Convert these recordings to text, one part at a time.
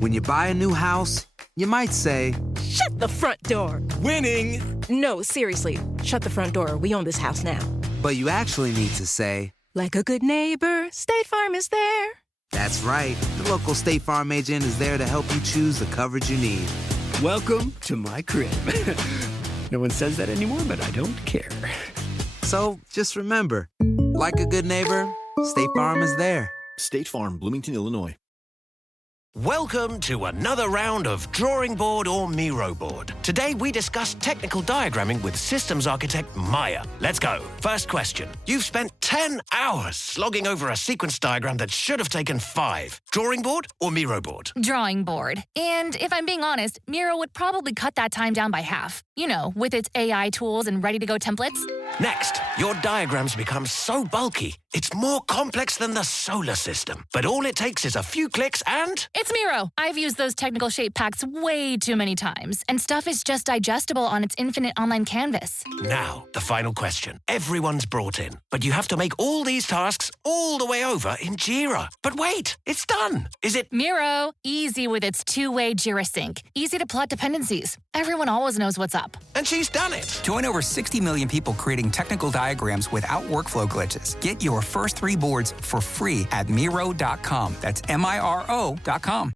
When you buy a new house, you might say, Shut the front door. Winning. No, seriously. Shut the front door. We own this house now. but you actually need to say, Like a good neighbor, State Farm is there. that's right. The local State Farm agent is there to help you choose the coverage you need. Welcome to my crib. No one says that anymore, but I don't care. So just remember, like a good neighbor, State Farm is there. State Farm, Bloomington, Illinois. Welcome to another round of Drawing Board or Miro Board. Today we discuss technical diagramming with systems architect Maya. Let's go. First question. You've spent 10 hours slogging over a sequence diagram that should have taken 5. Drawing board or Miro board? Drawing board. And if I'm being honest, Miro would probably cut that time down by half. You know, with its AI tools and ready-to-go templates. Next, your diagrams become so bulky, it's more complex than the solar system. But all it takes is a few clicks and... It's Miro. I've used those technical shape packs way too many times, and stuff is just digestible on its infinite online canvas. Now, the final question. Everyone's brought in, but you have to make all these tasks all the way over in Jira. But wait, it's done. Is it... Miro, easy with its two-way Jira sync. Easy to plot dependencies. Everyone always knows what's up. And she's done it. Join over 60 million people creating technical diagrams without workflow glitches. Get your first 3 boards for free at Miro.com. That's Miro.com.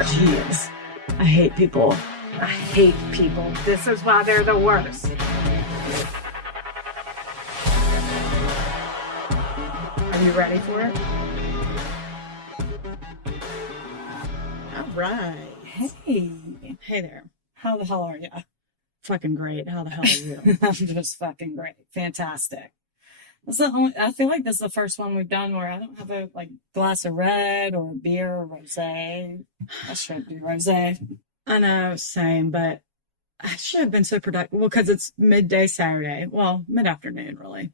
Jeez. I hate people. I hate people. This is why they're the worst. Are you ready for it? All right. Hey. Hey there. How the hell are you? Fucking great. How the hell are you? I'm just fucking great. Fantastic. I feel like this is the first one we've done where I don't have a glass of red or beer or rosé. I should do rosé. I know, same, but I should have been so productive. Well, because it's midday Saturday. Well, mid-afternoon, really.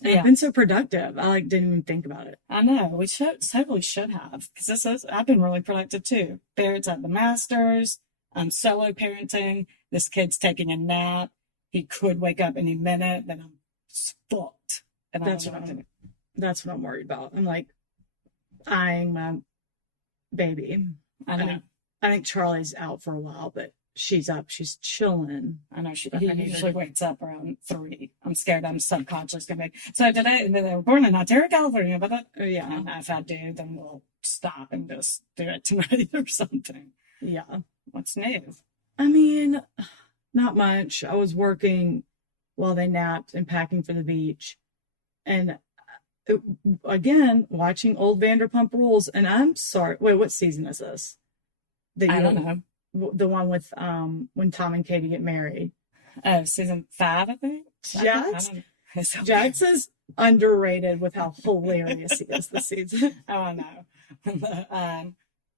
Yeah. I've been so productive. I didn't even think about it. I know. We totally should have. Because I've been really productive too. Barrett's at the Masters. I'm solo parenting. This kid's taking a nap. He could wake up any minute. Then I'm fucked. And that's what I'm worried about. I'm eyeing my baby. I know. I think Charlie's out for a while, but she's up. She's chilling. I know he usually wakes up around 3. I'm scared I'm subconscious going to So today, they were born in Ontario, California, but if I do, then we'll stop and just do it tonight or something. Yeah. What's new? I mean, not much. I was working while they napped and packing for the beach. And again, watching old Vanderpump Rules. And I'm sorry. Wait, what season is this? I don't know. The one with when Tom and Katie get married. Oh, season 5, I think. Jax is underrated with how hilarious he is this season. Oh, I know.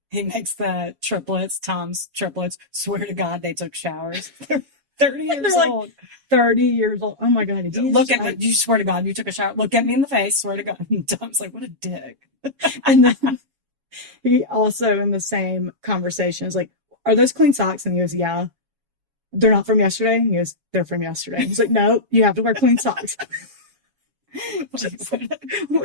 He makes the triplets, Tom's triplets. Swear to God, they took showers. They're 30 years old. 30 years old. Oh my God. Look at me. You swear to God, you took a shower. Look at me in the face. Swear to God. And Tom's like, what a dick. And then he also in the same conversation is like, are those clean socks? And he goes, yeah. They're not from yesterday? And he goes, they're from yesterday. He's like, no, you have to wear clean socks. What are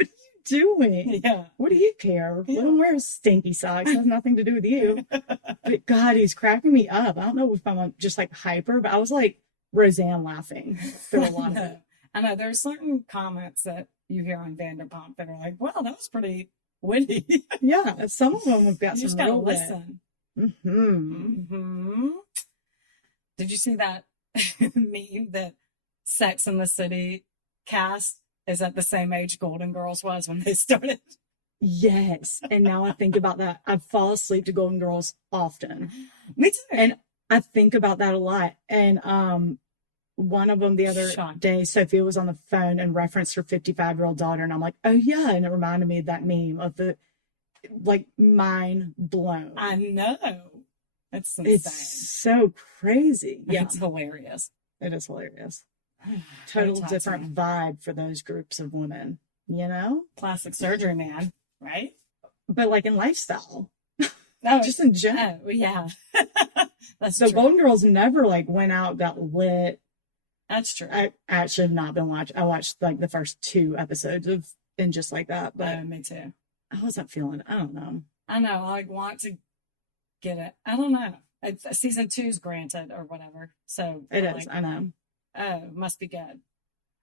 you doing? Yeah. What do you care? Yeah. Let him wear stinky socks. It has nothing to do with you. But God, he's cracking me up. I don't know if I'm just hyper, but I was like Roseanne laughing through a lot of it. I know there's certain comments that you hear on Vanderpump that are like, wow, that was pretty witty. Yeah, some of them have got some real listen. Mm-hmm. Did you see that meme that Sex and the City cast is at the same age Golden Girls was when they started? Yes. And now I think about that. I fall asleep to Golden Girls often. Me too. And I think about that a lot. And one of them the other day, Sophia was on the phone and referenced her 55-year-old daughter. And I'm like, oh, yeah. And it reminded me of that meme of the, mind blown. I know. It's insane. It's so crazy. Yeah. It's hilarious. It is hilarious. Total different vibe for those groups of women, Plastic surgery, man, right? But in lifestyle. No, just in general. Oh, yeah. That's so true. Golden Girls never went out, got lit. That's true. I actually have not been watching. I watched like the first 2 episodes of And Just Like That, but me too. I wasn't feeling it. I don't know. I know. I want to get it. I don't know. Season 2's granted or whatever. So It is. I know. Oh, must be good.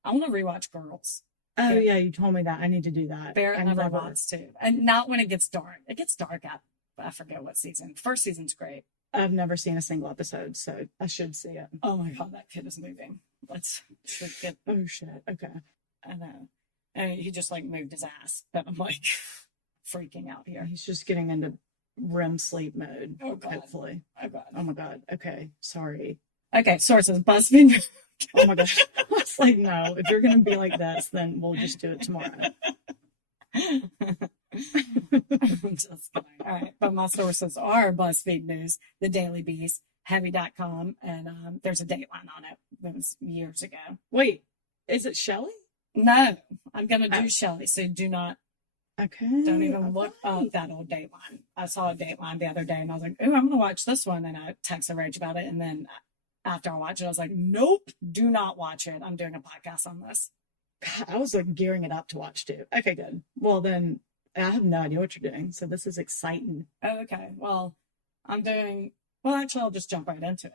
I want to rewatch Girls. Oh yeah, you told me that. I need to do that. Barrett I never never- wants to, and not when it gets dark. It gets dark at I forget what season. First season's great. I've never seen a single episode, so I should see it. Oh my god, that kid is moving. Should get. Oh shit. Okay. I know. And he just like moved his ass, but I'm like freaking out here. He's just getting into REM sleep mode. Oh god. Hopefully. Oh god. Oh my god. Okay. Sorry. Okay. Sources: BuzzFeed. Oh my gosh. I was like, no, if you're gonna be like this, then we'll just do it tomorrow. I'm just kidding. All right. But my sources are BuzzFeed News, The Daily Beast, Heavy.com, and there's a Dateline on it. That was years ago. Wait, is it Shelley? No, I'm going to do Oh. Shelley, so Okay. don't even look up that old Dateline. I saw a Dateline the other day, and I was like, oh, I'm going to watch this one. And I texted Rach about it, and then after I watched it, I was like, nope, do not watch it. I'm doing a podcast on this. I was like gearing it up to watch too. Okay, good. Well, then I have no idea what you're doing, so this is exciting. Oh, okay. Well, actually, I'll just jump right into it.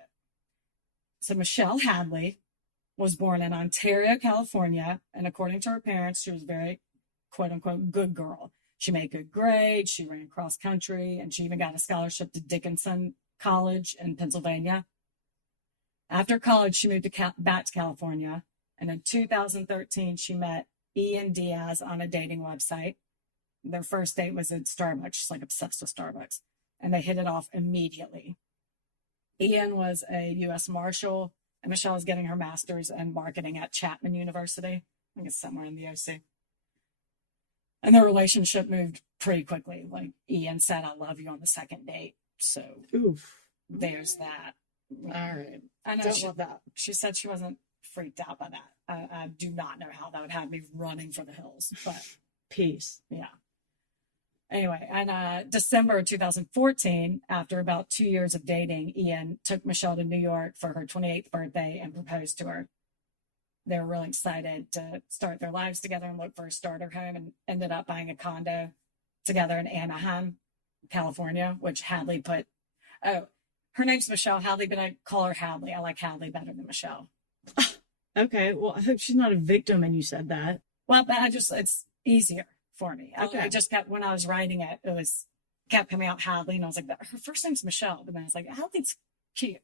So Michelle Hadley was born in Ontario, California, and according to her parents, she was a very quote unquote good girl. She made good grades, she ran cross country, and she even got a scholarship to Dickinson College in Pennsylvania. After college, she moved back to California, and in 2013, she met Ian Diaz on a dating website. Their first date was at Starbucks. She's like obsessed with Starbucks, and they hit it off immediately. Ian was a U.S. Marshal, and Michelle was getting her master's in marketing at Chapman University. I think it's somewhere in the OC. And their relationship moved pretty quickly. Like Ian said, "I love you" on the second date. So Oof. there's that. All right. I know Don't love that. she said she wasn't freaked out by that. I do not know how that would have me running for the hills, but Peace. yeah. Anyway, and December 2014, after about 2 years of dating, Ian took Michelle to New York for her 28th birthday and proposed to her. They were really excited to start their lives together and look for a starter home, and ended up buying a condo together in Anaheim, California, which Hadley put. Oh, her name's Michelle Hadley, but I call her Hadley. I like Hadley better than Michelle. Okay. Well, I hope she's not a victim and you said that. Well, but it's easier for me. Okay. I just kept, when I was writing it, kept coming out Hadley, and I was like, her first name's Michelle, but then I was like, Hadley's cute.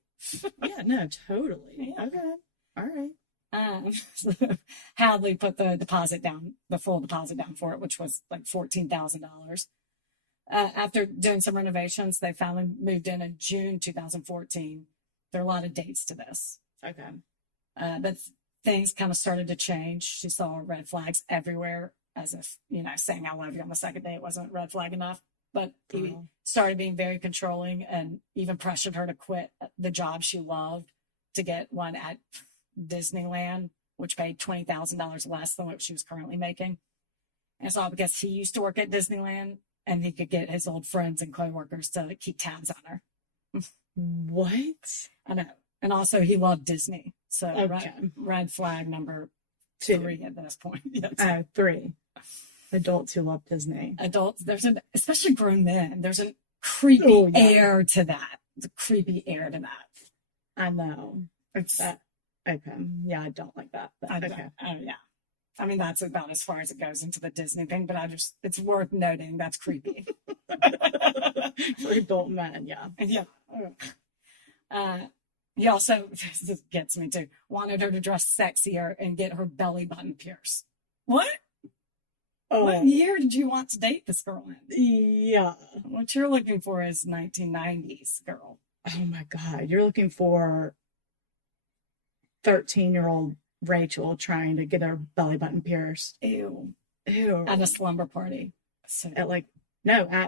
Yeah, no, totally. Yeah. Okay. All right. So Hadley put the full deposit down for it, which was like $14,000. After doing some renovations, they finally moved in June 2014. There are a lot of dates to this. Okay. But things kind of started to change. She saw red flags everywhere, as if, saying I love you on the second day, it wasn't red flag enough. But he started being very controlling and even pressured her to quit the job she loved to get one at Disneyland, which paid $20,000 less than what she was currently making. And it's all because he used to work at Disneyland and he could get his old friends and coworkers to keep tabs on her. What? I know. And also he loved Disney. So Okay. red flag number 2. 3 at this point. Yes. 3. Adults who love Disney. Adults, especially grown men, there's a creepy yeah. air to that. It's a creepy air to that. I know. It's That. Okay. Yeah, I don't like that. But, okay. Yeah. I mean, that's about as far as it goes into the Disney thing, but it's worth noting that's creepy. For adult men, yeah. Yeah. He also, this gets me too, wanted her to dress sexier and get her belly button pierced. What? Oh, What year did you want to date this girl in? yeah. What you're looking for is 1990s girl. Oh my God. You're looking for 13-year-old Rachel trying to get her belly button pierced. Ew. Ew. At a slumber party. So, At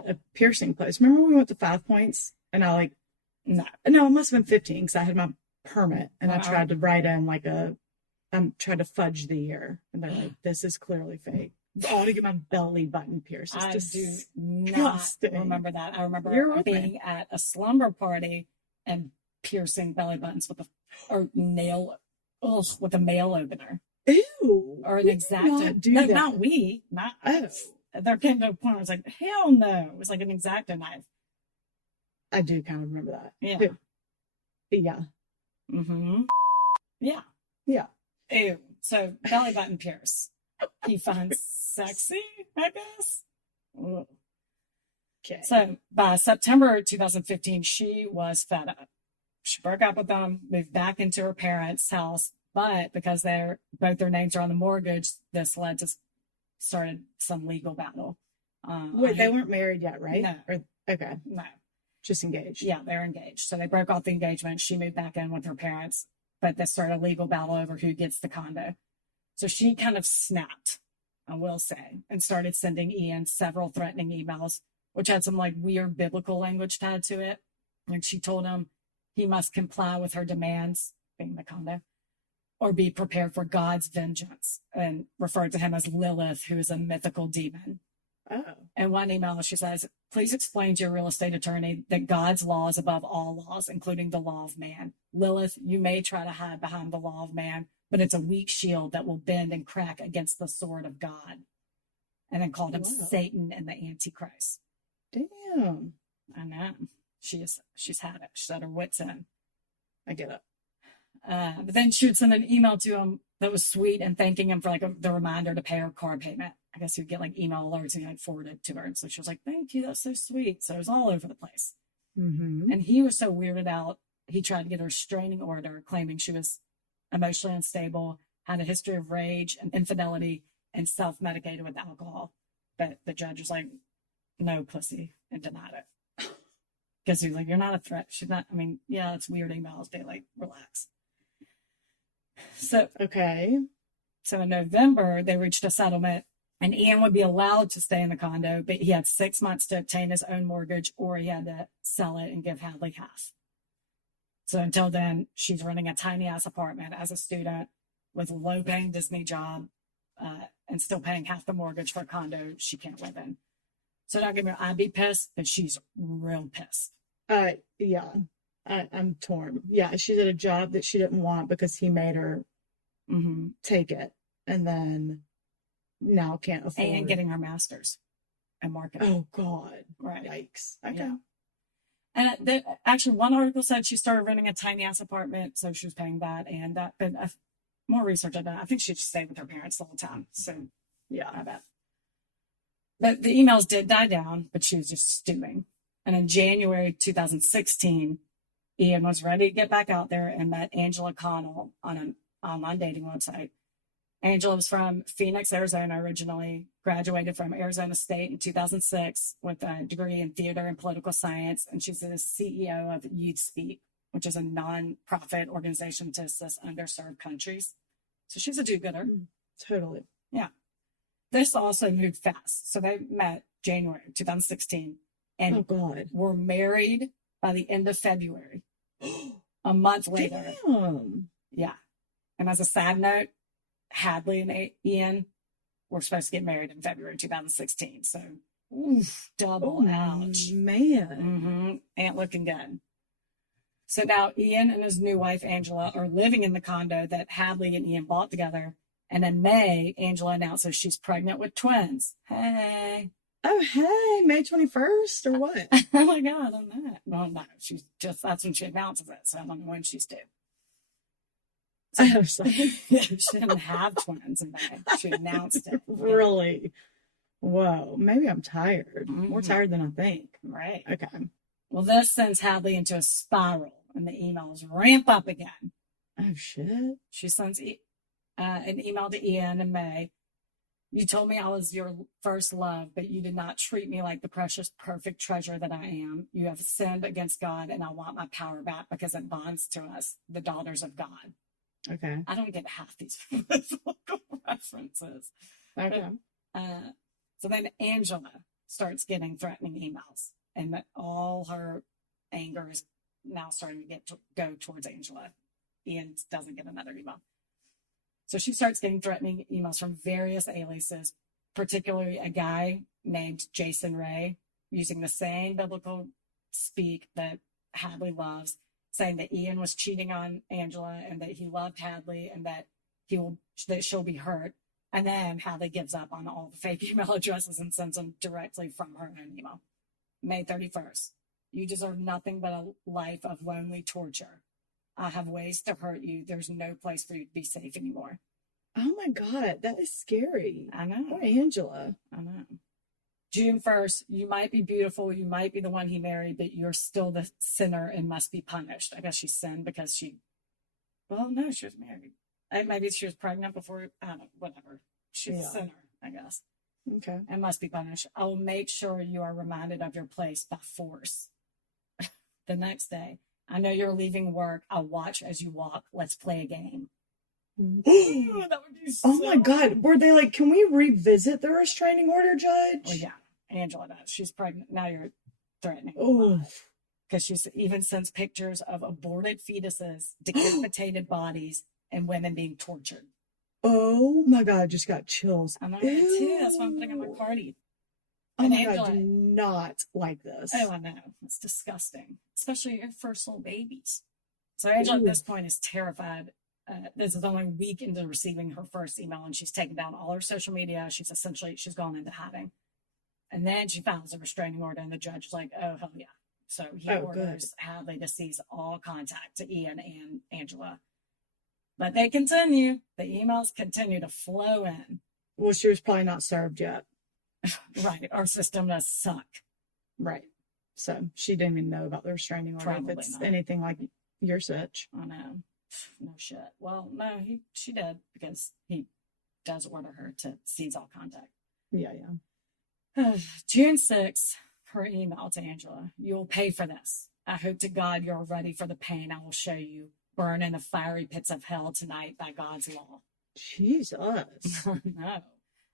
a piercing place. Remember when we went to 5 Points and I no. no, it must have been 15 because I had my permit and I Wow. tried to write in tried to fudge the year. And they're like, this is clearly fake. All to get my belly button pierced. It's I just do not disgusting. remember that. I remember You're with me. being at a slumber party and piercing belly buttons or nail ugh, with a mail opener Ew. or an we exact. did not do No, that. not we, not Oh. us. There came to a point where I was like, hell no. It was like an X-Acto knife. I do kind of remember that. Yeah. Yeah. Mm-hmm. Yeah. Yeah. Ew. So belly button pierce. He finds sexy, I guess. Ugh. Okay. So by September 2015, she was fed up. She broke up with them, moved back into her parents' house, but because both their names are on the mortgage, this led to started some legal battle. Wait, they weren't married yet, right? No. Okay. No. Just engaged. Yeah, they're engaged. So they broke off the engagement. She moved back in with her parents, but they started a legal battle over who gets the condo. So she kind of snapped, I will say, and started sending Ian several threatening emails, which had some like weird biblical language tied to it. And she told him he must comply with her demands, being the condo, or be prepared for God's vengeance, and referred to him as Lilith, who is a mythical demon. Oh. In one email, she says, please explain to your real estate attorney that God's law is above all laws, including the law of man. Lilith, you may try to hide behind the law of man, but it's a weak shield that will bend and crack against the sword of God. And then called him Wow. Satan and the Antichrist. Damn. I know. She's had it. She's had her wits in. I get it. But then she would send an email to him that was sweet and thanking him for like the reminder to pay her car payment. I guess he'd get like email alerts and I'd forward it to her. And so she was like, thank you. That's so sweet. So it was all over the place. Mm-hmm. And he was so weirded out. He tried to get her a restraining order, claiming she was emotionally unstable, had a history of rage and infidelity, and self-medicated with alcohol. But the judge was like, no, pussy, and denied it. Because he was like, you're not a threat. She's not, I mean, yeah, it's weird emails, but like, relax. So Okay. in November, they reached a settlement, and Ian would be allowed to stay in the condo, but he had 6 months to obtain his own mortgage, or he had to sell it and give Hadley half. So until then, she's renting a tiny ass apartment as a student with a low paying Disney job, and still paying half the mortgage for a condo she can't live in. So don't get me wrong, I'd be pissed, but she's real pissed. Yeah. I'm torn. Yeah, she's at a job that she didn't want because he made her Mm-hmm. take it, and then now can't afford. And getting her master's in marketing. Oh God! Right. Yikes. Okay. Yeah. And actually, one article said she started renting a tiny ass apartment, so she was paying that and that. But more research on that. I think she just stayed with her parents the whole time. So Yeah. I bet. But the emails did die down, but she was just stewing. And in January 2016, Ian was ready to get back out there and met Angela Connell on an online dating website. Angela was from Phoenix, Arizona originally, graduated from Arizona State in 2006 with a degree in theater and political science. And she's the CEO of Youth Speak, which is a non-profit organization to assist underserved countries. So she's a do-gooder. Totally. Yeah. This also moved fast. So they met January 2016 and Oh God. were married by the end of February. A month later. Damn. Yeah. And as a side note, Hadley and Ian were supposed to get married in February 2016. So, oof, double ouch. Man. Ain't looking good. So now Ian and his new wife, Angela, are living in the condo that Hadley and Ian bought together. And in May, Angela announces she's pregnant with twins. Hey. Oh, hey, May 21st or what? Oh my God, on that. Well, no, that's when she announces it. So I don't know when she's due. I was like, She didn't have twins in May. She announced it. really? Whoa. Maybe I'm tired. More Mhm. tired than I think. Right. Okay. Well, this sends Hadley into a spiral and the emails ramp up again. Oh, shit. She sends an email to Ian in May. You told me I was your first love, but you did not treat me like the precious, perfect treasure that I am. You have sinned against God, and I want my power back because it bonds to us, the daughters of God. Okay. I don't get half these biblical references. Okay. So then Angela starts getting threatening emails, and all her anger is now starting to go towards Angela. Ian doesn't get another email. So she starts getting threatening emails from various aliases, particularly a guy named Jason Ray, using the same biblical speak that Hadley loves. saying that Ian was cheating on Angela and that he loved Hadley and that she'll be hurt. And then Hadley gives up on all the fake email addresses and sends them directly from her own email. May 31st. You deserve nothing but a life of lonely torture. I have ways to hurt you. There's no place for you to be safe anymore. Oh my God, that is scary. I know. Poor Angela. I know. June 1st, you might be beautiful. You might be the one he married, but you're still the sinner and must be punished. I guess she sinned because she was married. Maybe she was pregnant before, I don't know, whatever. She's a sinner, I guess. Okay. And must be punished. I will make sure you are reminded of your place by force. The next day, I know you're leaving work. I'll watch as you walk. Let's play a game. That would be so... Oh my God. Were they like, can we revisit the restraining order, Judge? Well, yeah. Angela does. She's pregnant. Now you're threatening. Oh. Because she's even sends pictures of aborted fetuses, decapitated bodies, and women being tortured. Oh my God. I just got chills. I'm not too. That's why I'm putting on my party. Oh And my Angela, God. Do not like this. oh, I know. It's disgusting. Especially your first little babies. So Angela at this point is terrified. This is only a week into receiving her first email, and she's taken down all her social media. She's gone into hiding. And then she files a restraining order, and the judge is like, oh, hell yeah. So he orders Hadley to cease all contact to Ian and Angela. But they continue. The emails continue to flow in. Well, she was probably not served yet. Right. Our system does suck. Right. So she didn't even know about the restraining order. Probably if it's not. anything like your sitch. I know. No shit. Well, no, she did because he does order her to seize all contact. Yeah. June 6th, her email to Angela. You'll pay for this. I hope to God you're ready for the pain I will show you. Burn in the fiery pits of hell tonight by God's law. Jesus. No.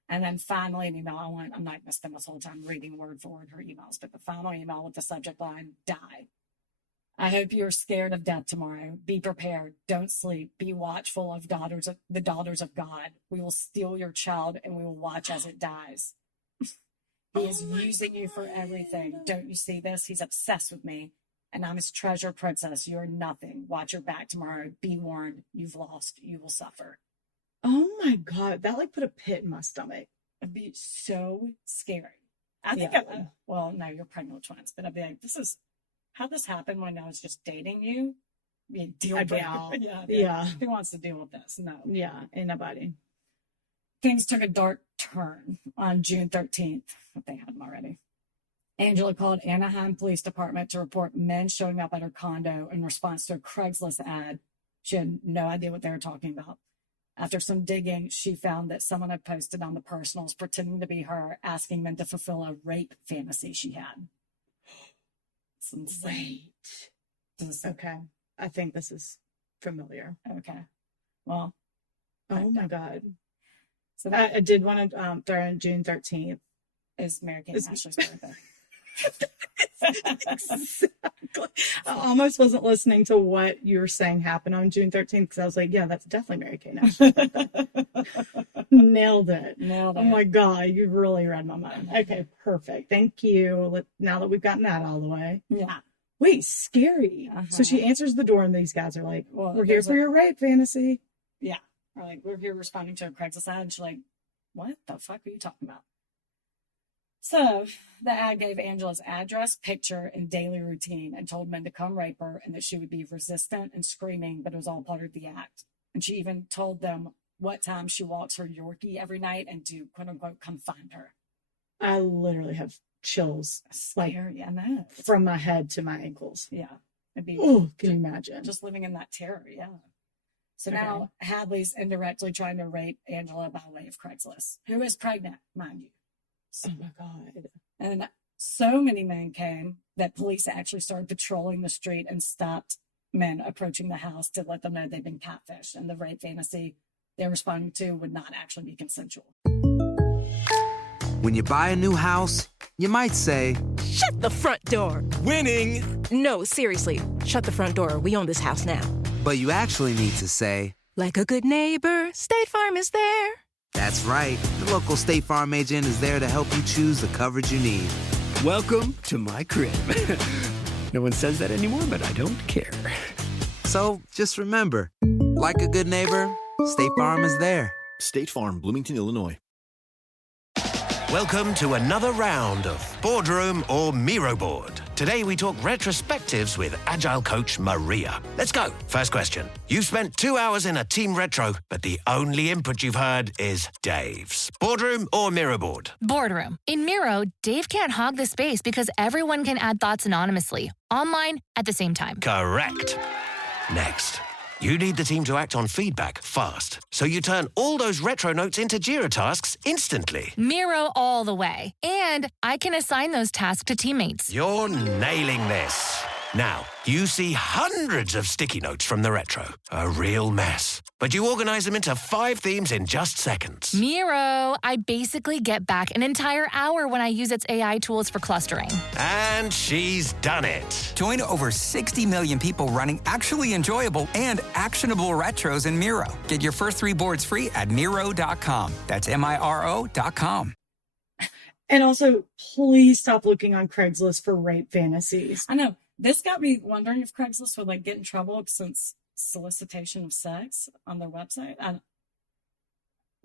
And then finally an email. I'm not going to spend this whole time reading word for word her emails, but the final email with the subject line, die. I hope you're scared of death tomorrow. Be prepared. Don't sleep. Be watchful of the daughters of God. We will steal your child and we will watch as it dies. He is using you for everything. Don't you see this? He's obsessed with me. And I'm his treasure princess. You're nothing. Watch your back tomorrow. Be warned. You've lost. You will suffer. Oh my God. That like put a pit in my stomach. It'd be so scary. I think, well, no, you're pregnant with twins, but I'd be like, how'd this happen when I was just dating you? I'd be out. Yeah. Who wants to deal with this? No. Yeah. Ain't nobody. Things took a dark turn on June 13th, if they hadn't already. Angela called Anaheim Police Department to report men showing up at her condo in response to a Craigslist ad. She had no idea what they were talking about. After some digging, she found that someone had posted on the personals pretending to be her, asking men to fulfill a rape fantasy she had. It's insane. Okay. I think this is familiar. Okay. Well. Oh my God. So I did want to throw in June 13th. Is Mary Kate and Ashley's birthday. Exactly. I almost wasn't listening to what you were saying happened on June 13th because I was like, yeah, that's definitely Mary Kate and Ashley's birthday. Nailed it. Nailed it. Oh my God, you really read my mind. Okay, perfect. Thank you. Now that we've gotten that out of the way. Yeah. Wait, scary. So she answers the door and these guys are like, we're here for your rape fantasy. Yeah. Or like, we're here responding to a Craigslist ad. And she's like, what the fuck are you talking about? So the ad gave Angela's address, picture, and daily routine and told men to come rape her and that she would be resistant and screaming, but it was all part of the act. And she even told them what time she walks her Yorkie every night and to, quote unquote, come find her. I literally have chills. Scary, I know. From my head to my ankles. Yeah. It'd be, oh, can you imagine? Just living in that terror, yeah. So now Hadley's indirectly trying to rape Angela by way of Craigslist, who is pregnant, mind you. Oh my God. And so many men came that police actually started patrolling the street and stopped men approaching the house to let them know they'd been catfished. And the rape fantasy they were responding to would not actually be consensual. When you buy a new house, you might say, Shut the front door. Winning! No, seriously. Shut the front door. We own this house now. but you actually need to say, Like a good neighbor, State Farm is there. That's right. The local State Farm agent is there to help you choose the coverage you need. Welcome to my crib. No one says that anymore, but I don't care. So just remember, like a good neighbor, State Farm is there. State Farm, Bloomington, Illinois. Welcome to another round of Boardroom or Miro Board. Today we talk retrospectives with Agile coach Maria. Let's go. First question. You've spent 2 hours in a team retro, but the only input you've heard is Dave's. Boardroom or Miro Board? Boardroom. In Miro, Dave can't hog the space because everyone can add thoughts anonymously, online at the same time. Correct. Next. You need the team to act on feedback fast, so you turn all those retro notes into Jira tasks instantly. Miro all the way. And I can assign those tasks to teammates. You're nailing this. Now, you see hundreds of sticky notes from the retro. A real mess. But you organize them into 5 themes in just seconds. Miro, I basically get back an entire hour when I use its AI tools for clustering. And she's done it. Join over 60 million people running actually enjoyable and actionable retros in Miro. Get your first 3 boards free at Miro.com. That's Miro.com. And also, please stop looking on Craigslist for rape fantasies. I know. This got me wondering if Craigslist would like get in trouble since solicitation of sex on their website.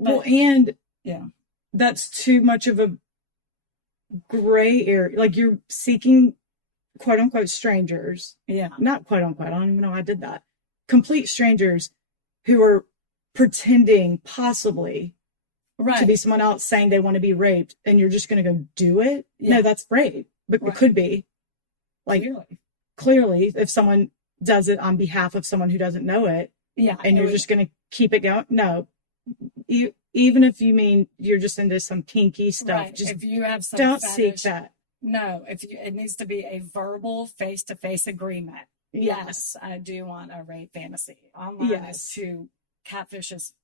And yeah, that's too much of a gray area. Like you're seeking quote unquote strangers. Yeah. Not quote unquote. I don't even know how I did that. Complete strangers who are pretending possibly to be someone else saying they want to be raped, and you're just going to go do it. Yeah. No, that's rape. But it could be like clearly if someone does it on behalf of someone who doesn't know it. Yeah. And you're just going to keep it going. No, even if you mean you're just into some kinky stuff, just if you have some don't fetish, seek that. No, it needs to be a verbal face-to-face agreement. Yes, I do want a rape fantasy. Online is too, catfish is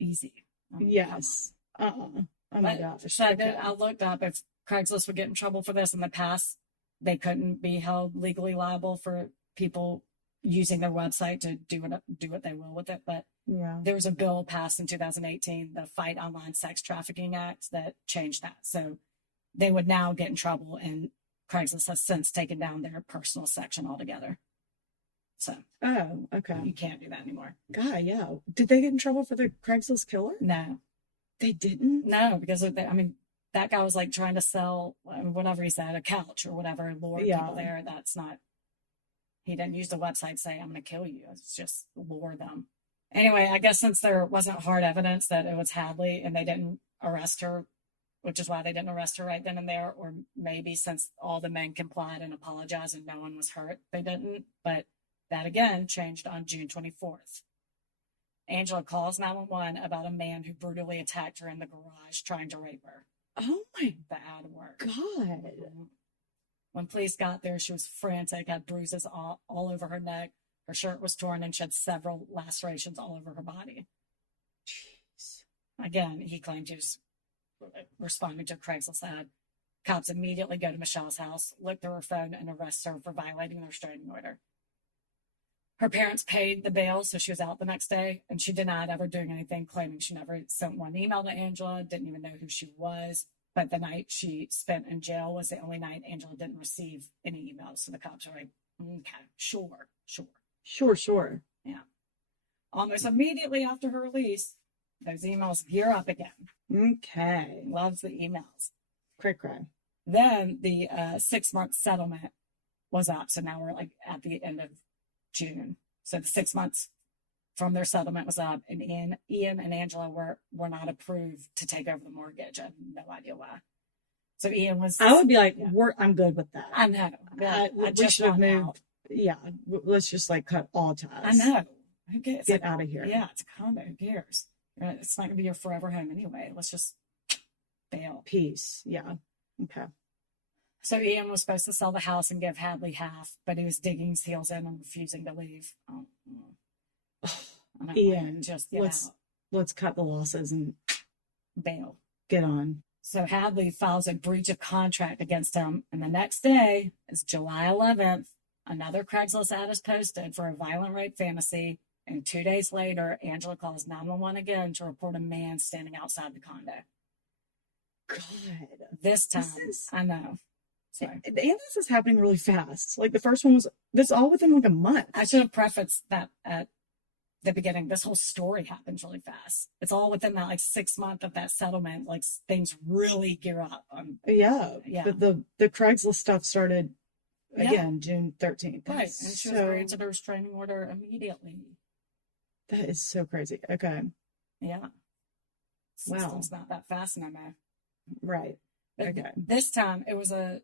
easy. Yes. Oh my gosh. So I looked up if Craigslist would get in trouble for this in the past. They couldn't be held legally liable for people using their website to do what they will with it. But there was a bill passed in 2018, the Fight Online Sex Trafficking Act, that changed that. So they would now get in trouble, and Craigslist has since taken down their personal section altogether. So okay, you can't do that anymore. God, yeah. Did they get in trouble for the Craigslist killer? No, they didn't. No, because that guy was like trying to sell whatever he said, a couch or whatever, lure people there. That's not. He didn't use the website to say, I'm going to kill you. It's just lure them. Anyway, I guess since there wasn't hard evidence that it was Hadley and they didn't arrest her, which is why they didn't arrest her right then and there, or maybe since all the men complied and apologized and no one was hurt, they didn't. But that again changed on June 24th. Angela calls 911 about a man who brutally attacked her in the garage trying to rape her. Oh my out of work. God. When police got there, she was frantic, had bruises all over her neck. Her shirt was torn, and she had several lacerations all over her body. Jeez. Again, he claimed he was responding to a Craigslist ad. Cops immediately go to Michelle's house, look through her phone, and arrest her for violating the restraining order. Her parents paid the bail, so she was out the next day, and she denied ever doing anything, claiming she never sent one email to Angela, didn't even know who she was. But the night she spent in jail was the only night Angela didn't receive any emails. So the cops are like, okay, sure. Sure. Yeah. Almost immediately after her release, those emails gear up again. Okay. Loves the emails. Cray. Then the 6-month settlement was up. So now we're like at the end of June. So the 6 months from their settlement was up, and Ian and Angela were not approved to take over the mortgage. I have no idea why. So Ian was. I would be like, I'm good with that. I know. I just should have moved. Out. Yeah, let's just like cut all ties. I know. Who cares? Get out of here. Yeah, it's a condo. Who cares? It's not gonna be your forever home anyway. Let's just bail. Peace. Yeah. Okay. So Ian was supposed to sell the house and give Hadley half, but he was digging his heels in and refusing to leave. Ian, just let's cut the losses and bail. Get on. So Hadley files a breach of contract against him, and the next day is July 11th. Another Craigslist ad is posted for a violent rape fantasy, and 2 days later, Angela calls 911 again to report a man standing outside the condo. God. This time, I know. So And this is happening really fast. Like the first one was this all within like a month. I should have prefaced that at the beginning. This whole story happens really fast. It's all within that like 6 month of that settlement. Like things really gear up. Yeah. Yeah. But the Craigslist stuff started Yeah. again June 13th. Right. That's And she was granted a restraining order immediately. That is so crazy. Okay. Yeah. Wow. System's not that fast no more. Right. But Okay. This time it was a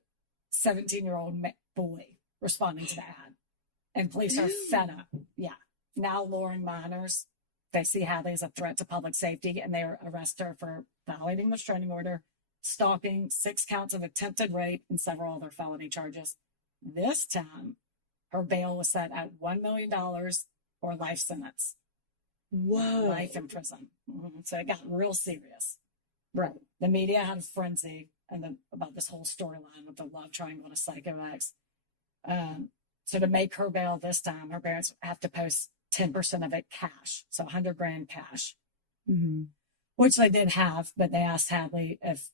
17-year-old boy responding to the ad. And police are fed up. Yeah. Now luring minors. They see Hadley as a threat to public safety and they arrest her for violating the restraining order, stalking, 6 counts of attempted rape, and several other felony charges. This time, her bail was set at $1 million or life sentence. Whoa. Life in prison. So it got real serious. Right. The media had a frenzy about this whole storyline of the love triangle and a psycho ex. So to make her bail this time, her parents have to post 10% of it cash. So $100,000 cash, Mm-hmm. which they did have, but they asked Hadley if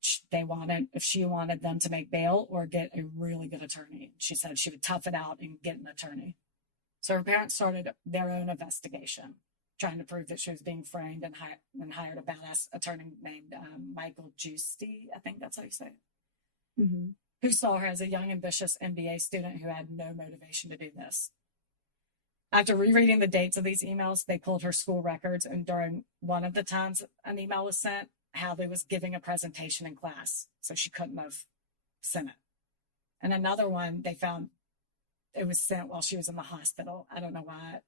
she wanted them to make bail or get a really good attorney. She said she would tough it out and get an attorney. So her parents started their own investigation, trying to prove that she was being framed and hired a badass attorney named Michael Giusti, I think that's how you say it, Mm-hmm. who saw her as a young, ambitious MBA student who had no motivation to do this. After rereading the dates of these emails, they pulled her school records, and during one of the times an email was sent, Hadley was giving a presentation in class, so she couldn't have sent it. And another one, they found it was sent while she was in the hospital. I don't know why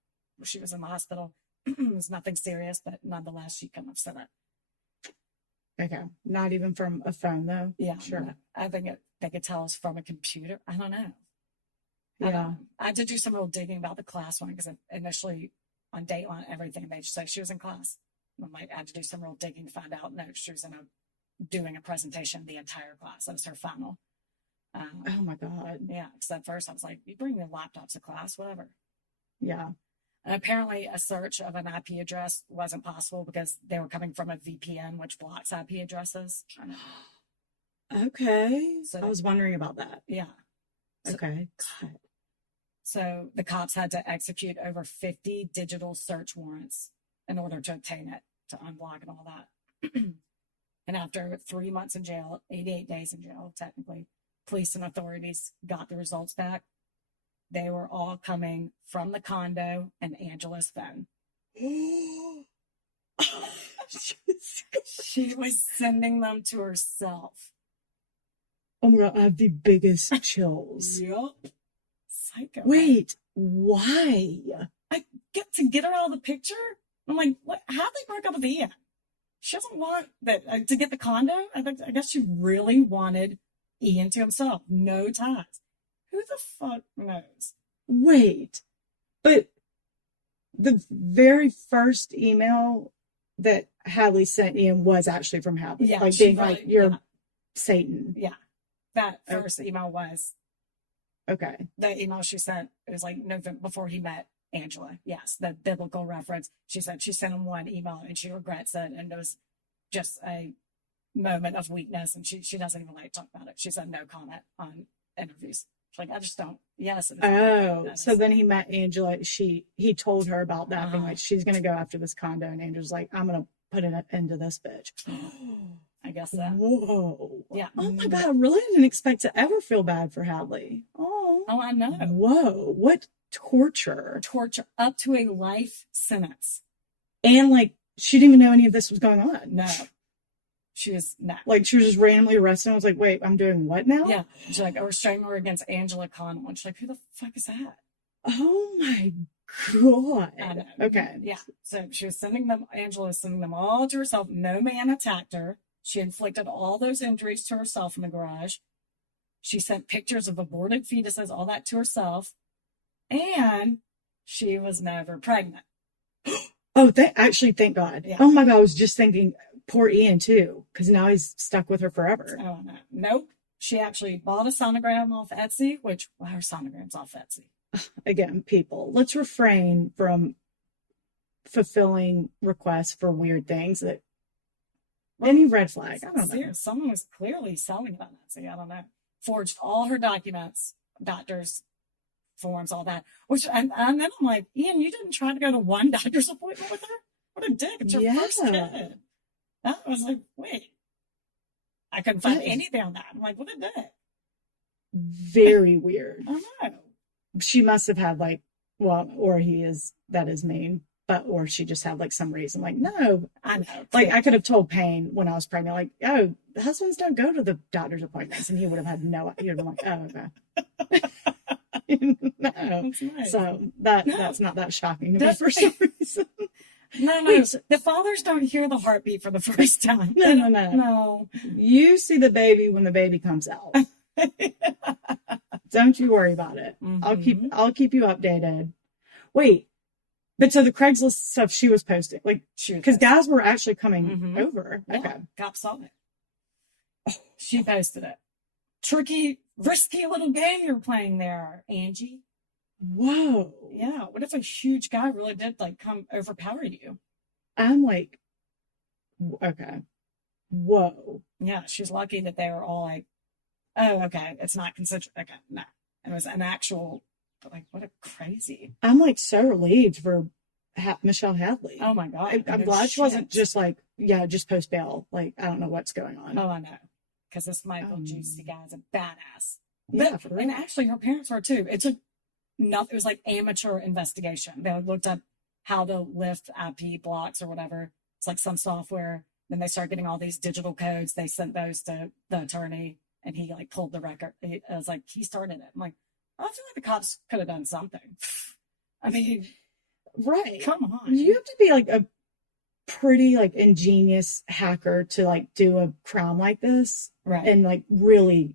she was in the hospital. It was nothing serious, but nonetheless, she couldn't have sent it. Okay. Not even from a phone though. Yeah, Sure. I think they could tell us from a computer. I don't know. Yeah. I had to do some real digging about the class one because initially on Dateline, everything they just say she was in class. I had to do some real digging to find out. No, she was doing a presentation the entire class. That was her final. Oh my God. Yeah, because at first I was like, you bring your laptops to class, whatever. Yeah. And apparently a search of an IP address wasn't possible because they were coming from a VPN, which blocks IP addresses. Okay. So I was wondering about that. Yeah. Okay. God. So the cops had to execute over 50 digital search warrants in order to obtain it, to unblock and all that. And after 3 months in jail, 88 days in jail, technically, police and authorities got the results back. They were all coming from the condo and Angela's phone. She was sending them to herself. Oh my God, I have the biggest chills. Yep. Psycho. Wait, why? I get her out of the picture. I'm like, what? How they broke up with Ian? She doesn't want that to get the condo. I guess she really wanted Ian to himself. No ties. Who the fuck knows? Wait, but the very first email that Hadley sent Ian was actually from Hadley. Yeah, like she being really- like, you're yeah. Satan. Yeah. That first email was Okay. the email she sent. It was like November before he met Angela. Yes, the biblical reference. She said she sent him one email and she regrets it, and it was just a moment of weakness, and she doesn't even like to talk about it. She said no comment on interviews. She's like, I just don't. Yes. It is. Oh, That so is- then he met Angela. He told her about that, being Uh-huh. like, she's gonna go after this condo, and Angela's like, I'm gonna put an end to this bitch. I guess so. Whoa. Yeah. Oh my God, I really didn't expect to ever feel bad for Hadley. Oh. Oh, I know. Whoa, what torture. Torture up to a life sentence. And like, she didn't even know any of this was going on. No. She was no. Like, she was just randomly arrested. I was like, wait, I'm doing what now? Yeah. She's like, a restraining order against Angela Connell. And she's like, who the fuck is that? Oh my God. I know. Okay. Yeah. So Angela was sending them all to herself. No man attacked her. She inflicted all those injuries to herself in the garage. She sent pictures of aborted fetuses, all that to herself. And she was never pregnant. Oh, thank God. Yeah. Oh my God, I was just thinking, poor Ian too, because now he's stuck with her forever. Oh, no. Nope. She actually bought a sonogram off Etsy, which, well, her sonogram's off Etsy. Again, people, let's refrain from fulfilling requests for weird things that any red flag. I don't know. Someone was clearly selling it on Etsy. I don't know. forged all her documents, doctor's forms, all that. Which and then I'm like, Ian, you didn't try to go to one doctor's appointment with her? What a dick! It's your first kid. That was like, wait, I couldn't find anything on that. I'm like, what a dick. Very weird. I know. She must have had like, well, or that is mean, but or she just had like some reason. Like, no, I know. Like I could have told Payne when I was pregnant, like, oh, husbands don't go to the doctor's appointments, and he would have had no. He would have been like, oh, okay. No. Nice. So that's not that shocking to me for some reason. No. The fathers don't hear the heartbeat for the first time. No. You see the baby when the baby comes out. Don't you worry about it. Mm-hmm. I'll keep you updated. Wait, but so the Craigslist stuff she was posting, like, because guys were actually coming over. Yeah, okay, cops saw it. She posted it. Tricky, risky little game you're playing there, Angie. Whoa. Yeah. What if a huge guy really did like come overpower you? I'm like, okay. Whoa. Yeah. She's lucky that they were all like, oh, okay. It's not consensual. Okay. No. It was an actual, like, what a crazy. I'm like so relieved for Michelle Hadley. Oh my God. I'm glad she wasn't just like, yeah, just post bail. Like, I don't know what's going on. Oh, I know. Because this Michael Juicy guy is a badass. Yeah, But, and actually her parents were too. It was like amateur investigation. They looked up how to lift IP blocks or whatever. It's like some software. Then they start getting all these digital codes. They sent those to the attorney and he like pulled the record. It was like, he started it. I'm like, I feel like the cops could have done something. I mean, right. Come on. You have to be like a pretty like ingenious hacker to like do a crime like this. Right. And like really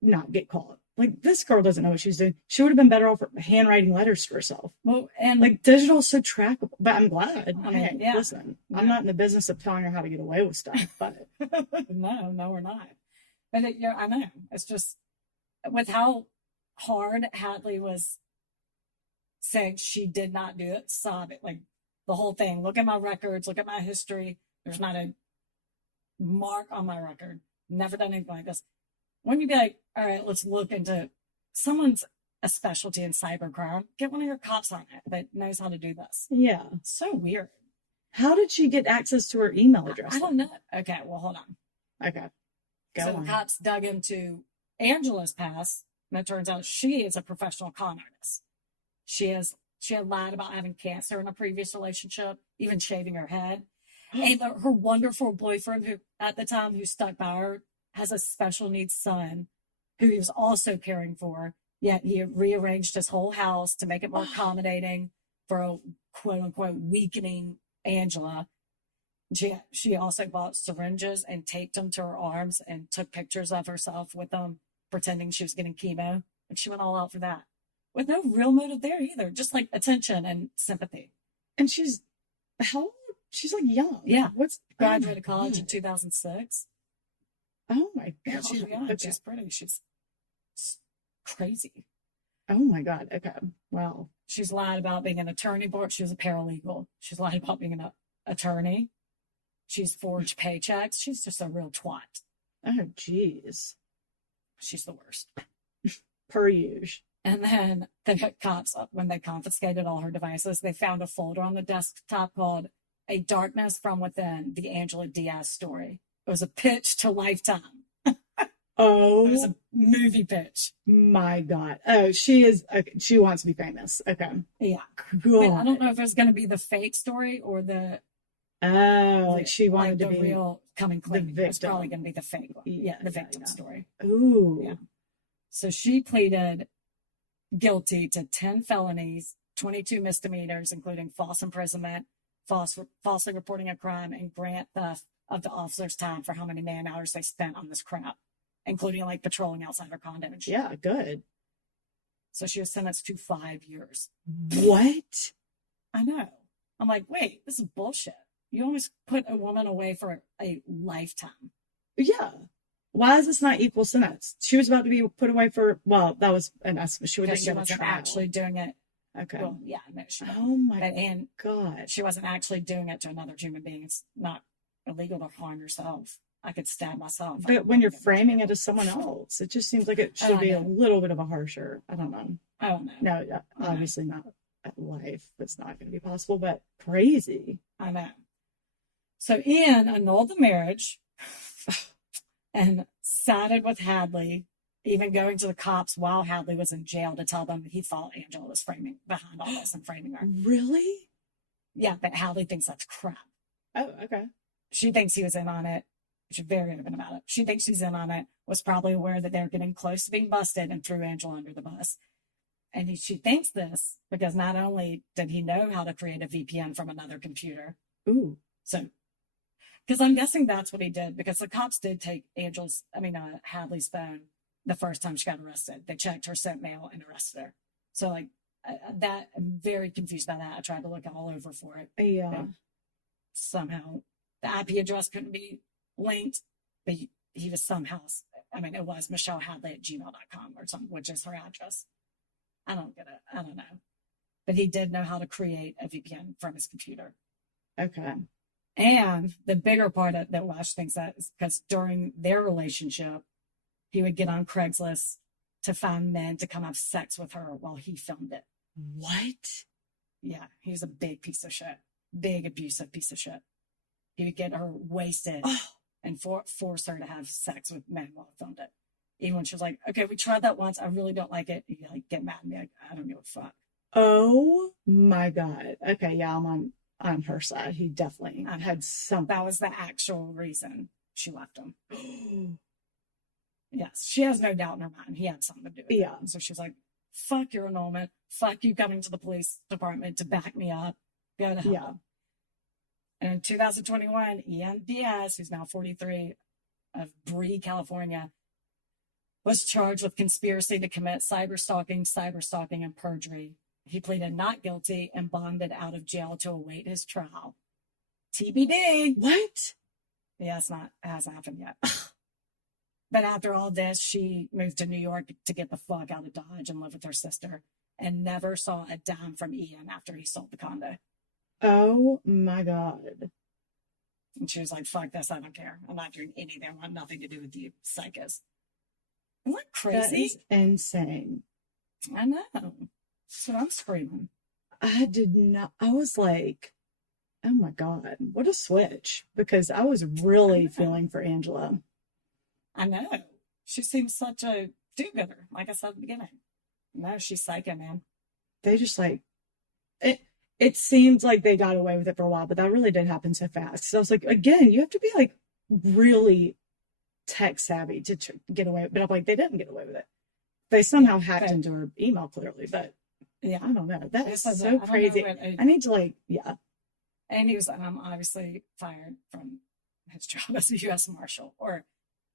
not get caught. Like this girl doesn't know what she's doing. She would have been better off handwriting letters to herself. Well, and like digital is so trackable. But I'm glad. I mean, yeah. Listen, I'm not in the business of telling her how to get away with stuff. But no, we're not. But I know it's just with how hard Hadley was saying she did not do it. Sob it, like the whole thing. Look at my records. Look at my history. There's not a mark on my record. Never done anything like this. When you be like, all right, let's look into someone's a specialty in cybercrime. Get one of your cops on it that knows how to do this. Yeah. It's so weird. How did she get access to her email address? I don't know. Okay, well, hold on. Okay. So the cops dug into Angela's past, and it turns out she is a professional con artist. She had lied about having cancer in a previous relationship, even shaving her head. And her wonderful boyfriend, who at the time who stuck by her, has a special needs son who he was also caring for. Yet he rearranged his whole house to make it more accommodating for a quote unquote weakening Angela. She also bought syringes and taped them to her arms and took pictures of herself with them, pretending she was getting chemo. And she went all out for that with no real motive there either. Just like attention and sympathy. And she's how old? She's like young. Yeah. Graduated Oh, college in 2006. Oh my God. Yeah, she's young. Okay. She's pretty. She's crazy. Oh my God. Okay. Wow. She's lied about being an attorney board. She was a paralegal. She's lied about being an attorney. She's forged paychecks. She's just a real twat. Oh, geez. She's the worst. Per usual. And then the cops, when they confiscated all her devices, they found a folder on the desktop called A Darkness from Within, the Angela Diaz story. It was a pitch to Lifetime. Oh. It was a movie pitch. My God. Oh, she wants to be famous. Okay. Yeah. God. I don't know if it's going to be the fake story or the... like she wanted to the be real coming clean. the victim. It's probably going to be the fake one. Yeah, the victim story. Ooh. Yeah. So she pleaded guilty to 10 felonies, 22 misdemeanors, including false imprisonment, falsely reporting a crime, and grant theft of the officer's time for how many man hours they spent on this crap, including like patrolling outside her condo and shit. Yeah, good. So she was sentenced to 5 years. What? I know. I'm like, wait, this is bullshit. You almost put a woman away for a lifetime. Yeah. Why is this not equal sentence? She was about to be put away for, well, that was an estimate. She wasn't trial. actually doing it. Okay. Well, yeah, no, she Oh my and God. she wasn't actually doing it to another human being. It's not illegal to harm yourself. I could stab myself. But when you're framing it as someone else, it just seems like it should be a little bit of a harsher. I don't know. I don't know. No, obviously not at life. It's not going to be possible, but crazy. I know. So Ian annulled the marriage and sided with Hadley, even going to the cops while Hadley was in jail to tell them he thought Angela was framing behind all this and framing her. Really? Yeah, but Hadley thinks that's crap. Oh, okay. She thinks he was in on it. She's very open about it. She thinks she's in on it, was probably aware that they're getting close to being busted and threw Angela under the bus. And she thinks this because not only did he know how to create a VPN from another computer. Ooh. So, because I'm guessing that's what he did, because the cops did take Hadley's phone the first time she got arrested. They checked her sent mail and arrested her. So I'm very confused by that. I tried to look all over for it. Yeah. But somehow the IP address couldn't be linked, but he was somehow, it was michellehadley@gmail.com or something, which is her address. I don't get it. I don't know. But he did know how to create a VPN from his computer. Okay. And the bigger part that Wash thinks that is because during their relationship, he would get on Craigslist to find men to come have sex with her while he filmed it. What? Yeah, he was a big piece of shit. Big abusive piece of shit. He would get her wasted and force her to have sex with men while he filmed it. Even when she was like, okay, we tried that once. I really don't like it. He'd get mad at me. I don't give a fuck. Oh my God. Okay. Yeah. I'm on her side. He definitely had something. That was the actual reason she left him. Yes. She has no doubt in her mind. He had something to do with it. Yeah. And so she's like, fuck your annulment. Fuck you coming to the police department to back me up. Go to hell. Yeah. And in 2021, Ian Diaz, who's now 43, of Bree, California, was charged with conspiracy to commit cyberstalking, and perjury. He pleaded not guilty and bonded out of jail to await his trial. TBD. What? Yeah, it hasn't happened yet. But after all this, she moved to New York to get the fuck out of Dodge and live with her sister, and never saw a dime from Ian after he sold the condo. Oh my God. And she was like, fuck this, I don't care. I'm not doing anything. I want nothing to do with you psychos. Isn't that crazy? That is insane. I know. So I'm screaming. I was like, oh my God, what a switch. Because I was really feeling for Angela. I know. She seems such a do-gooder, like I said at the beginning. No, she's psycho, man. They just it seemed like they got away with it for a while, but that really did happen so fast. So I was like, again, you have to be like really tech savvy to get away. But I'm like, they didn't get away with it. They somehow hacked into her email clearly, but yeah, I don't know. That is so crazy. I need to yeah. And he was obviously fired from his job as a U.S. Marshal or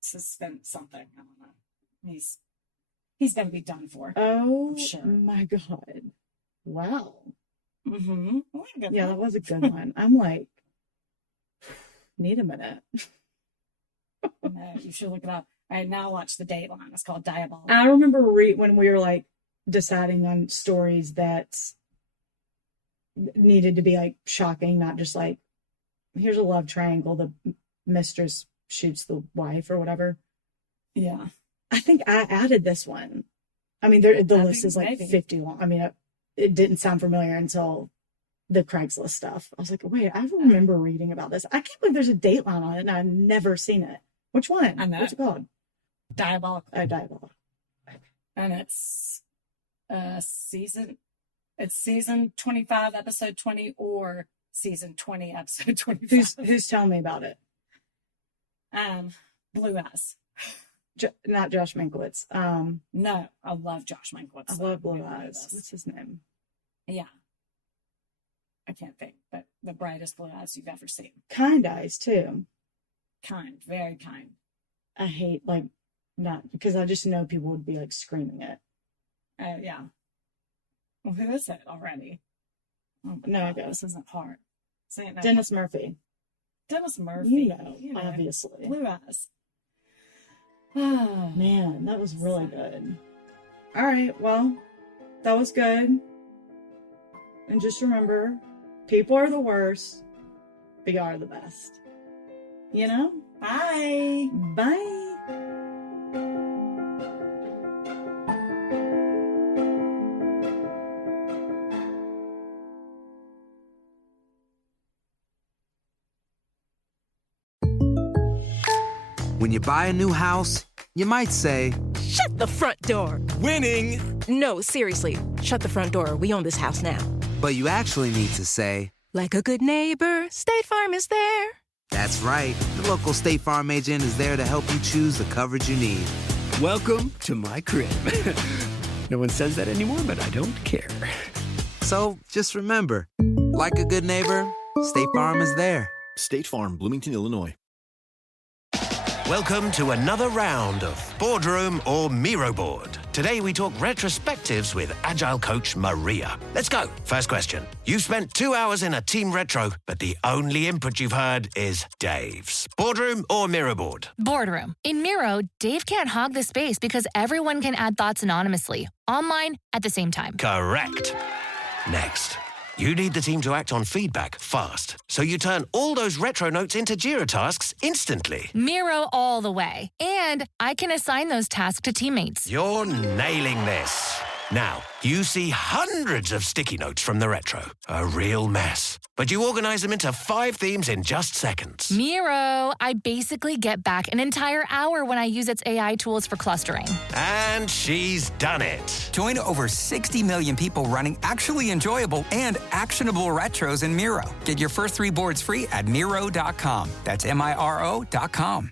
suspend something. I don't know. He's going to be done for. Oh, sure. My God. Wow. Mm-hmm. Yeah, that was a good one. I'm like, need a minute. No, you should look it up. I now watch the Dateline. It's called Diabolical. I remember when we were like deciding on stories that needed to be like shocking, not just like, here's a love triangle, the mistress shoots the wife or whatever. Yeah. I think I added this one. I mean, the list is like maybe 50 long. I mean, it didn't sound familiar until the Craigslist stuff. I was like, wait, I remember reading about this. I can't believe there's a Dateline on it and I've never seen it. Which one? I know. What's it called? Diabolical. Oh, Diabolical. And it's season 25, episode 20, or season 20, episode 25. Who's telling me about it? Blue Eyes. Not Josh Mankiewicz. No, I love Josh Mankiewicz. I love Blue Eyes. What's his name? Yeah. I can't think, but the brightest blue eyes you've ever seen. Kind eyes, too. Kind, very kind. I hate, not, because I just know people would be, screaming it. Yeah. Well, who is it already? Oh, no, I guess. This isn't hard. Dennis Murphy. Dennis Murphy. You know, obviously. Blue Eyes. Man, that was really good. All right, well, that was good. And just remember, people are the worst, but y'all are the best. You know? Bye. Bye. When you buy a new house, you might say, Shut the front door! Winning! No, seriously. Shut the front door. We own this house now. but you actually need to say, Like a good neighbor, State Farm is there. that's right. The local State Farm agent is there to help you choose the coverage you need. Welcome to my crib. No one says that anymore, but I don't care. So just remember, like a good neighbor, State Farm is there. State Farm, Bloomington, Illinois. Welcome to another round of Boardroom or Miro Board. Today we talk retrospectives with Agile coach Maria. Let's go. First question. You've spent 2 hours in a team retro, but the only input you've heard is Dave's. Boardroom or Miro Board? Boardroom. In Miro, Dave can't hog the space because everyone can add thoughts anonymously, online, at the same time. Correct. Next. You need the team to act on feedback fast, so you turn all those retro notes into Jira tasks instantly. Miro all the way. And I can assign those tasks to teammates. You're nailing this. Now, you see hundreds of sticky notes from the retro. A real mess. But you organize them into 5 themes in just seconds. Miro, I basically get back an entire hour when I use its AI tools for clustering. And she's done it. Join over 60 million people running actually enjoyable and actionable retros in Miro. Get your first 3 boards free at Miro.com. That's Miro.com.